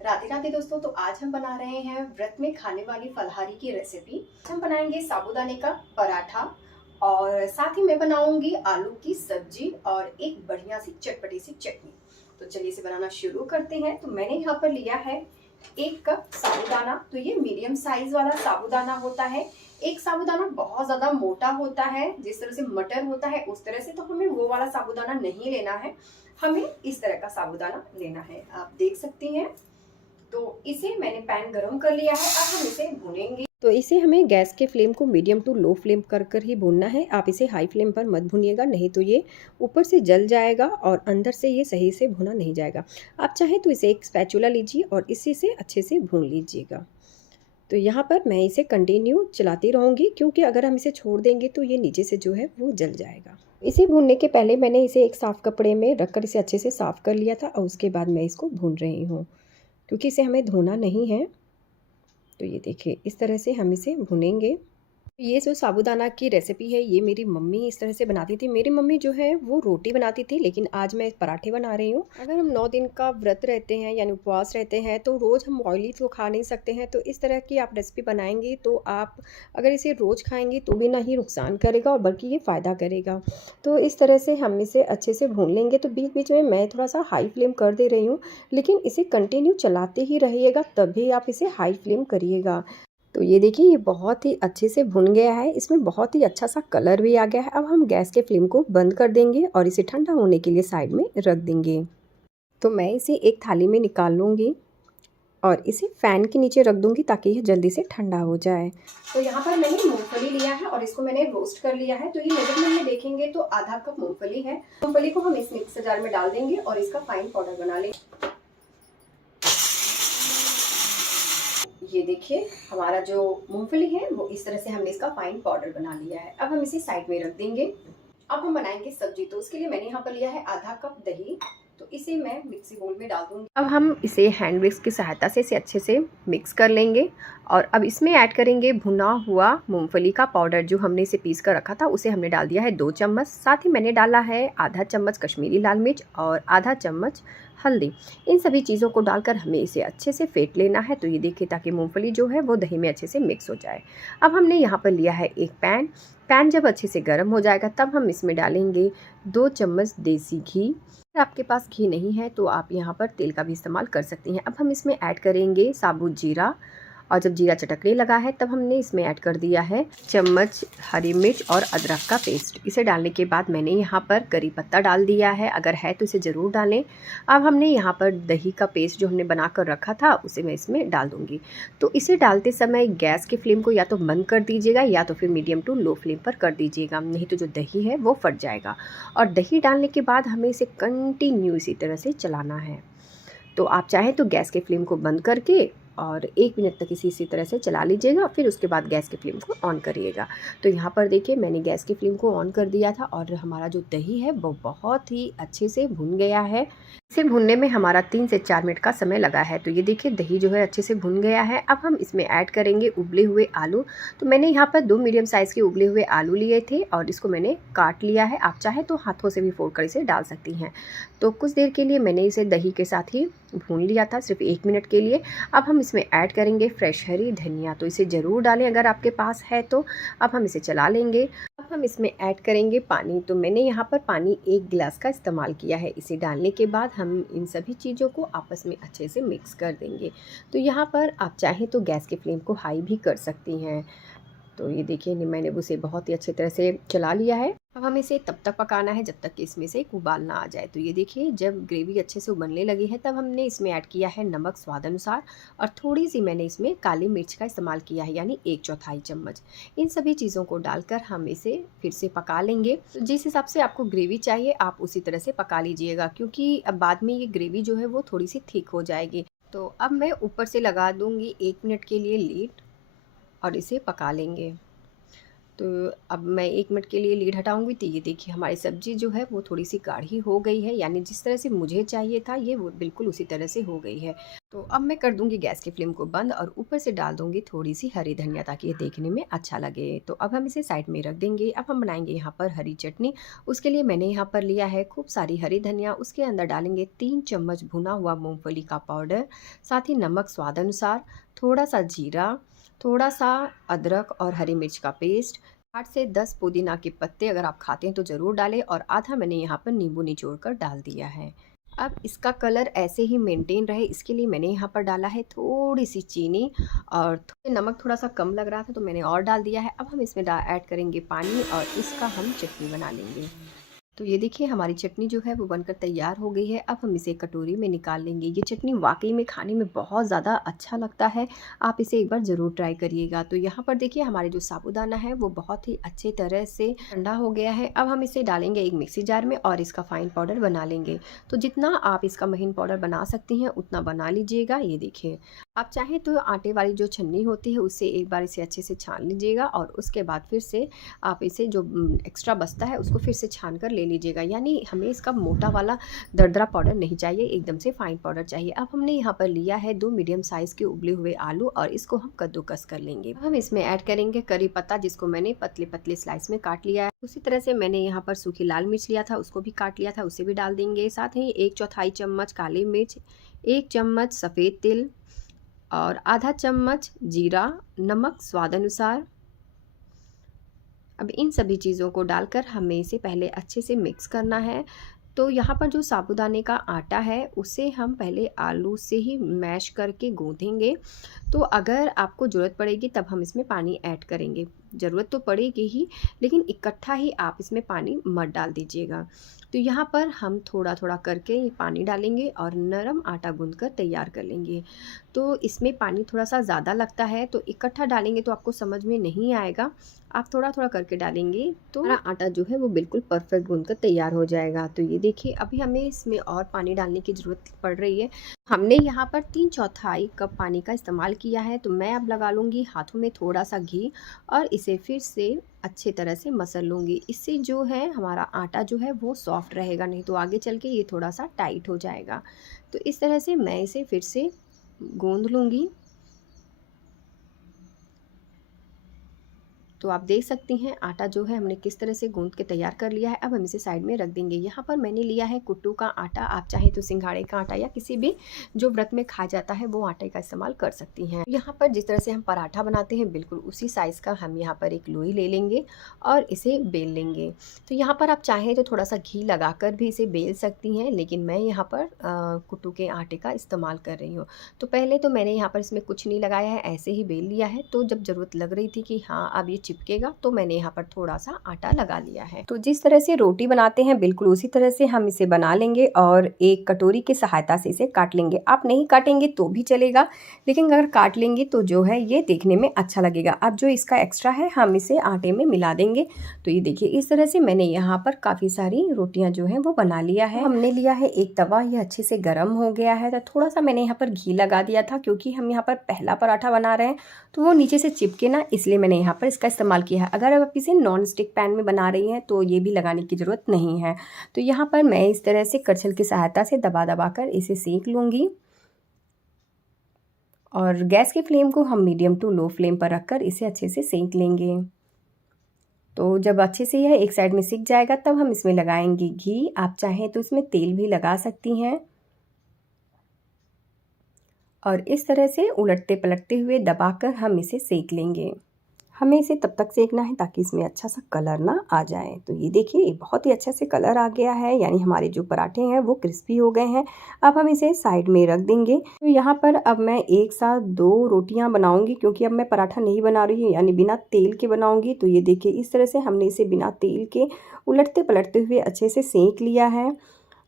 राधे राधे दोस्तों। तो आज हम बना रहे हैं व्रत में खाने वाली फलाहारी की रेसिपी। हम बनाएंगे साबूदाने का पराठा और साथ ही मैं बनाऊंगी आलू की सब्जी और एक बढ़िया सी चटपटी सी चटनी। तो चलिए इसे बनाना शुरू करते हैं। तो मैंने यहाँ पर लिया है 1 कप साबूदाना। तो ये मीडियम साइज वाला साबूदाना होता है। एक साबूदाना बहुत ज्यादा मोटा होता है, जिस तरह से मटर होता है उस तरह से, तो हमें वो वाला साबूदाना नहीं लेना है, हमें इस तरह का साबूदाना लेना है। आप देख सकती हैं। तो इसे मैंने पैन गरम कर लिया है। अब हम इसे भूनेंगे। तो इसे हमें गैस के फ्लेम को मीडियम टू लो फ्लेम कर कर ही भूनना है। आप इसे हाई फ्लेम पर मत भूनिएगा, नहीं तो ये ऊपर से जल जाएगा और अंदर से ये सही से भुना नहीं जाएगा। आप चाहे तो इसे एक स्पैचुला लीजिए और इसी से अच्छे से भून लीजिएगा। तो यहाँ पर मैं इसे कंटिन्यू चलाती रहूँगी, क्योंकि अगर हम इसे छोड़ देंगे तो ये नीचे से जो है वो जल जाएगा। इसे भूनने के पहले मैंने इसे एक साफ़ कपड़े में रखकर इसे अच्छे से साफ़ कर लिया था और उसके बाद मैं इसको भून रही हूँ, क्योंकि इसे हमें धोना नहीं है। तो ये देखिए, इस तरह से हम इसे भुनेंगे। ये जो साबूदाना की रेसिपी है, ये मेरी मम्मी इस तरह से बनाती थी। मेरी मम्मी जो है वो रोटी बनाती थी, लेकिन आज मैं पराठे बना रही हूँ। अगर हम 9 दिन का व्रत रहते हैं यानी उपवास रहते हैं, तो रोज़ हम ऑयली तो खा नहीं सकते हैं। तो इस तरह की आप रेसिपी बनाएंगी तो आप अगर इसे रोज़ खाएंगी तो भी ना ही नुकसान करेगा और बल्कि ये फ़ायदा करेगा। तो इस तरह से हम इसे अच्छे से भून लेंगे। तो बीच बीच में मैं थोड़ा सा हाई फ्लेम कर दे रही हूँ, लेकिन इसे कंटिन्यू चलाते ही रहिएगा, तभी आप इसे हाई फ्लेम करिएगा। तो ये देखिए, ये बहुत ही अच्छे से भुन गया है। इसमें बहुत ही अच्छा सा कलर भी आ गया है। अब हम गैस के फ्लेम को बंद कर देंगे और इसे ठंडा होने के लिए साइड में रख देंगे। तो मैं इसे एक थाली में निकाल लूँगी और इसे फ़ैन के नीचे रख दूँगी, ताकि यह जल्दी से ठंडा हो जाए। तो यहाँ पर मैंने मूंगफली लिया है और इसको मैंने रोस्ट कर लिया है। तो ये मेजरमेंट में देखेंगे तो आधा कप मूंगफली है। मूंगफली को हम इस मिक्सर जार में डाल देंगे और इसका फाइन पाउडर बना लेंगे। ये देखिए, हमारा जो मूंगफली है वो इस तरह से हमने इसका फाइन पाउडर बना लिया है। अब हम इसे साइड में रख देंगे। अब हम बनाएंगे सब्जी। तो उसके लिए मैंने यहाँ पर लिया है आधा कप दही। तो इसे मैं मिक्सी बोल में डाल दूंगी। अब हम इसे हैंड विक्स की सहायता से इसे अच्छे से मिक्स कर लेंगे और अब इसमें ऐड करेंगे भुना हुआ मूंगफली का पाउडर। जो हमने इसे पीस कर रखा था उसे हमने डाल दिया है 2 चम्मच। साथ ही मैंने डाला है आधा चम्मच कश्मीरी लाल मिर्च और आधा चम्मच हल्दी। इन सभी चीज़ों को डालकर हमें इसे अच्छे से फेंट लेना है। तो ये देखिए, ताकि मूंगफली जो है वो दही में अच्छे से मिक्स हो जाए। अब हमने यहाँ पर लिया है एक पैन जब अच्छे से गर्म हो जाएगा तब हम इसमें डालेंगे 2 चम्मच देसी घी। अगर आपके पास घी नहीं है तो आप यहाँ पर तेल का भी इस्तेमाल कर सकती हैं। अब हम इसमें ऐड करेंगे साबुत जीरा, और जब जीरा चटकने लगा है तब हमने इसमें ऐड कर दिया है चम्मच हरी मिर्च और अदरक का पेस्ट। इसे डालने के बाद मैंने यहाँ पर करी पत्ता डाल दिया है, अगर है तो इसे ज़रूर डालें। अब हमने यहाँ पर दही का पेस्ट जो हमने बना कर रखा था उसे मैं इसमें डाल दूँगी। तो इसे डालते समय गैस के फ्लेम को या तो बंद कर दीजिएगा या तो फिर मीडियम टू लो फ्लेम पर कर दीजिएगा, नहीं तो जो दही है वो फट जाएगा। और दही डालने के बाद हमें इसे कंटिन्यू इसी तरह से चलाना है। तो आप चाहें तो गैस के फ्लेम को बंद करके और 1 मिनट तक इसी तरह से चला लीजिएगा, फिर उसके बाद गैस के फ्लेम को ऑन करिएगा। तो यहाँ पर देखिए, मैंने गैस के फ्लेम को ऑन कर दिया था और हमारा जो दही है वो बहुत ही अच्छे से भुन गया है। इसे भुनने में हमारा 3 से 4 मिनट का समय लगा है। तो ये देखिए, दही जो है अच्छे से भुन गया है। अब हम इसमें ऐड करेंगे उबले हुए आलू। तो मैंने यहाँ पर 2 मीडियम साइज़ के उबले हुए आलू लिए थे और इसको मैंने काट लिया है। आप चाहे तो हाथों से भी फोड़ कर इसे डाल सकती हैं। तो कुछ देर के लिए मैंने इसे दही के साथ ही भून लिया था, सिर्फ 1 मिनट के लिए। अब हम इसमें ऐड करेंगे फ्रेश हरी धनिया। तो इसे ज़रूर डालें अगर आपके पास है तो। अब हम इसे चला लेंगे। अब हम इसमें ऐड करेंगे पानी। तो मैंने यहाँ पर पानी 1 गिलास का इस्तेमाल किया है। इसे डालने के बाद हम इन सभी चीज़ों को आपस में अच्छे से मिक्स कर देंगे। तो यहाँ पर आप चाहें तो गैस के फ्लेम को हाई भी कर सकती हैं। तो ये देखिए, मैंने उसे बहुत ही अच्छी तरह से चला लिया है। अब हमें इसे तब तक पकाना है जब तक कि इसमें से एक उबाल ना आ जाए। तो ये देखिए, जब ग्रेवी अच्छे से उबलने लगी है तब हमने इसमें ऐड किया है नमक स्वाद अनुसार और थोड़ी सी मैंने इसमें काली मिर्च का इस्तेमाल किया है, यानी 1/4 चम्मच। इन सभी चीज़ों को डालकर हम इसे फिर से पका लेंगे। तो जिस हिसाब से आपको ग्रेवी चाहिए आप उसी तरह से पका लीजिएगा, क्योंकि अब बाद में ये ग्रेवी जो है वो थोड़ी सी थिक हो जाएगी। तो अब मैं ऊपर से लगा दूँगी 1 मिनट के लिए लीड और इसे पका लेंगे। तो अब मैं 1 मिनट के लिए लीड हटाऊँगी। तो ये देखिए, हमारी सब्ज़ी जो है वो थोड़ी-सी गाढ़ी हो गई है, यानी जिस तरह से मुझे चाहिए था ये वो बिल्कुल उसी तरह से हो गई है। तो अब मैं कर दूंगी गैस की फ्लेम को बंद और ऊपर से डाल दूंगी थोड़ी सी हरी धनिया ताकि ये देखने में अच्छा लगे। तो अब हम इसे साइड में रख देंगे। अब हम बनाएंगे यहाँ पर हरी चटनी। उसके लिए मैंने यहाँ पर लिया है खूब सारी हरी धनिया। उसके अंदर डालेंगे 3 चम्मच भुना हुआ मूंगफली का पाउडर, साथ ही नमक स्वाद अनुसार, थोड़ा सा जीरा, थोड़ा सा अदरक और हरी मिर्च का पेस्ट, 8 से 10 पुदीना के पत्ते अगर आप खाते हैं तो ज़रूर डालें, और आधा मैंने यहाँ पर नींबू निचोड़ कर डाल दिया है। अब इसका कलर ऐसे ही मेंटेन रहे इसके लिए मैंने यहाँ पर डाला है थोड़ी सी चीनी, और नमक थोड़ा सा कम लग रहा था तो मैंने और डाल दिया है। अब हम इसमें ऐड करेंगे पानी और इसका हम चटनी बना लेंगे। तो ये देखिए हमारी चटनी जो है वो बनकर तैयार हो गई है। अब हम इसे कटोरी में निकाल लेंगे। ये चटनी वाकई में खाने में बहुत ज़्यादा अच्छा लगता है, आप इसे एक बार ज़रूर ट्राई करिएगा। तो यहाँ पर देखिए हमारे जो साबूदाना है वो बहुत ही अच्छे तरह से ठंडा हो गया है। अब हम इसे डालेंगे एक मिक्सी जार में और इसका फाइन पाउडर बना लेंगे। तो जितना आप इसका महीन पाउडर बना सकती हैं उतना बना लीजिएगा। ये देखिए आप चाहें तो आटे वाली जो छन्नी होती है उससे एक बार इसे अच्छे से छान लीजिएगा, और उसके बाद फिर से आप इसे जो एक्स्ट्रा बचता है उसको फिर से छान कर ले लीजिएगा। यानी हमें इसका मोटा वाला दरदरा पाउडर नहीं चाहिए, एकदम से फाइन पाउडर चाहिए। अब हमने यहाँ पर लिया है 2 मीडियम साइज़ के उबले हुए आलू और इसको हम कद्दूकस कर लेंगे। हम इसमें ऐड करेंगे करी पत्ता जिसको मैंने पतले पतले स्लाइस में काट लिया है। उसी तरह से मैंने यहाँ पर सूखी लाल मिर्च लिया था उसको भी काट लिया था, उसे भी डाल देंगे। साथ ही 1/4 चम्मच काली मिर्च, 1 चम्मच सफ़ेद तिल और आधा चम्मच जीरा, नमक स्वाद अनुसार। अब इन सभी चीज़ों को डालकर हमें इसे पहले अच्छे से मिक्स करना है। तो यहाँ पर जो साबूदाने का आटा है उसे हम पहले आलू से ही मैश करके गूँथेंगे। तो अगर आपको ज़रूरत पड़ेगी तब हम इसमें पानी ऐड करेंगे, ज़रूरत तो पड़ेगी ही, लेकिन इकट्ठा ही आप इसमें पानी मत डाल दीजिएगा। तो यहाँ पर हम थोड़ा थोड़ा करके ये पानी डालेंगे और नरम आटा गूँथ कर तैयार कर लेंगे। तो इसमें पानी थोड़ा सा ज़्यादा लगता है, तो इकट्ठा डालेंगे तो आपको समझ में नहीं आएगा, आप थोड़ा थोड़ा करके डालेंगे तो हमारा आटा जो है वो बिल्कुल परफेक्ट गूँथ कर तैयार हो जाएगा। तो ये देखिए अभी हमें इसमें और पानी डालने की ज़रूरत पड़ रही है। हमने यहाँ पर 3/4 कप पानी का इस्तेमाल किया है। तो मैं अब लगा लूँगी हाथों में थोड़ा सा घी और इसे फिर से अच्छे तरह से मसल लूँगी। इससे जो है हमारा आटा जो है वो सॉफ्ट रहेगा, नहीं तो आगे चल के ये थोड़ा सा टाइट हो जाएगा। तो इस तरह से मैं इसे फिर से गूँध लूँगी। तो आप देख सकती हैं आटा जो है हमने किस तरह से गूंथ के तैयार कर लिया है। अब हम इसे साइड में रख देंगे। यहाँ पर मैंने लिया है कुट्टू का आटा, आप चाहें तो सिंघाड़े का आटा या किसी भी जो व्रत में खा जाता है वो आटे का इस्तेमाल कर सकती हैं। यहाँ पर जिस तरह से हम पराठा बनाते हैं बिल्कुल उसी साइज़ का हम यहाँ पर एक लोई ले लेंगे और इसे बेल लेंगे। तो यहाँ पर आप चाहें तो थोड़ा सा घी लगा कर भी इसे बेल सकती हैं, लेकिन मैं यहाँ पर कुट्टू के आटे का इस्तेमाल कर रही हूँ। तो पहले तो मैंने यहाँ पर इसमें कुछ नहीं लगाया है, ऐसे ही बेल लिया है। तो जब ज़रूरत लग रही थी कि हाँ अब ये चिपकेगा तो मैंने यहाँ पर थोड़ा सा आटा लगा लिया है। तो जिस तरह से रोटी बनाते हैं बिल्कुल उसी तरह से हम इसे बना लेंगे और एक कटोरी की सहायता से इसे काट लेंगे। आप नहीं काटेंगे तो भी चलेगा, लेकिन अगर काट लेंगे तो जो है ये देखने में अच्छा लगेगा। अब जो इसका एक्स्ट्रा है हम इसे आटे में मिला देंगे। तो ये देखिए इस तरह से मैंने यहाँ पर काफ़ी सारी रोटियाँ जो हैं वो बना लिया है। हमने लिया है एक तवा, ये अच्छे से गर्म हो गया है। तो थोड़ा सा मैंने यहाँ पर घी लगा दिया था क्योंकि हम यहाँ पर पहला पराठा बना रहे हैं तो वो नीचे से चिपके ना, इसलिए मैंने यहाँ पर इसका इस्तेमाल किया है। अगर आप इसे नॉन स्टिक पैन में बना रही हैं तो ये भी लगाने की ज़रूरत नहीं है। तो यहाँ पर मैं इस तरह से करछल की सहायता से दबा दबा कर इसे सेक लूँगी और गैस की फ्लेम को हम मीडियम टू लो फ्लेम पर रखकर इसे अच्छे से सेक लेंगे। तो जब अच्छे से यह एक साइड में सिक जाएगा तब हम इसमें लगाएंगे घी, आप चाहें तो इसमें तेल भी लगा सकती हैं। और इस तरह से उलटते पलटते हुए दबाकर हम इसे सेक लेंगे। हमें इसे तब तक सेकना है ताकि इसमें अच्छा सा कलर ना आ जाए। तो ये देखिए ये बहुत ही अच्छा से कलर आ गया है, यानी हमारे जो पराठे हैं वो क्रिस्पी हो गए हैं। अब हम इसे साइड में रख देंगे। तो यहाँ पर अब मैं एक साथ 2 रोटियाँ बनाऊँगी क्योंकि अब मैं पराठा नहीं बना रही हूँ, यानी बिना तेल के बनाऊँगी। तो ये देखिए इस तरह से हमने इसे बिना तेल के उलटते पलटते हुए अच्छे से सेक लिया है।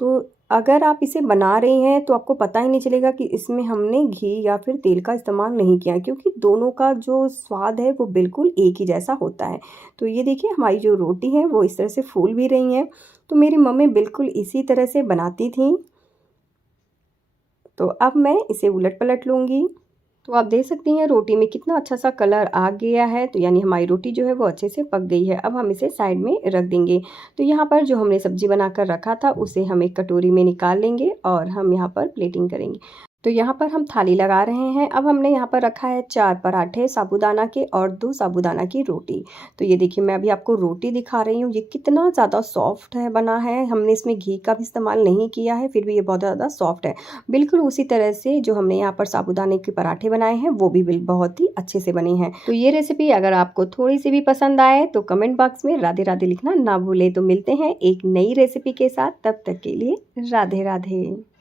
तो अगर आप इसे बना रही हैं तो आपको पता ही नहीं चलेगा कि इसमें हमने घी या फिर तेल का इस्तेमाल नहीं किया, क्योंकि दोनों का जो स्वाद है वो बिल्कुल एक ही जैसा होता है। तो ये देखिए हमारी जो रोटी है वो इस तरह से फूल भी रही हैं। तो मेरी मम्मी बिल्कुल इसी तरह से बनाती थी। तो अब मैं इसे उलट पलट लूँगी। तो आप देख सकती हैं रोटी में कितना अच्छा सा कलर आ गया है। तो यानी हमारी रोटी जो है वो अच्छे से पक गई है। अब हम इसे साइड में रख देंगे। तो यहाँ पर जो हमने सब्जी बनाकर रखा था उसे हम एक कटोरी में निकाल लेंगे और हम यहाँ पर प्लेटिंग करेंगे। तो यहाँ पर हम थाली लगा रहे हैं। अब हमने यहाँ पर रखा है 4 पराठे साबूदाना के और 2 साबूदाना की रोटी। तो ये देखिए मैं अभी आपको रोटी दिखा रही हूँ, ये कितना ज़्यादा सॉफ्ट है बना है। हमने इसमें घी का भी इस्तेमाल नहीं किया है, फिर भी ये बहुत ज़्यादा सॉफ्ट है। बिल्कुल उसी तरह से जो हमने यहाँ पर साबूदाने के पराठे बनाए हैं वो भी बहुत ही अच्छे से बने हैं। तो ये रेसिपी अगर आपको थोड़ी सी भी पसंद आए तो कमेंट बॉक्स में राधे राधे लिखना ना भूले। तो मिलते हैं एक नई रेसिपी के साथ, तब तक के लिए राधे राधे।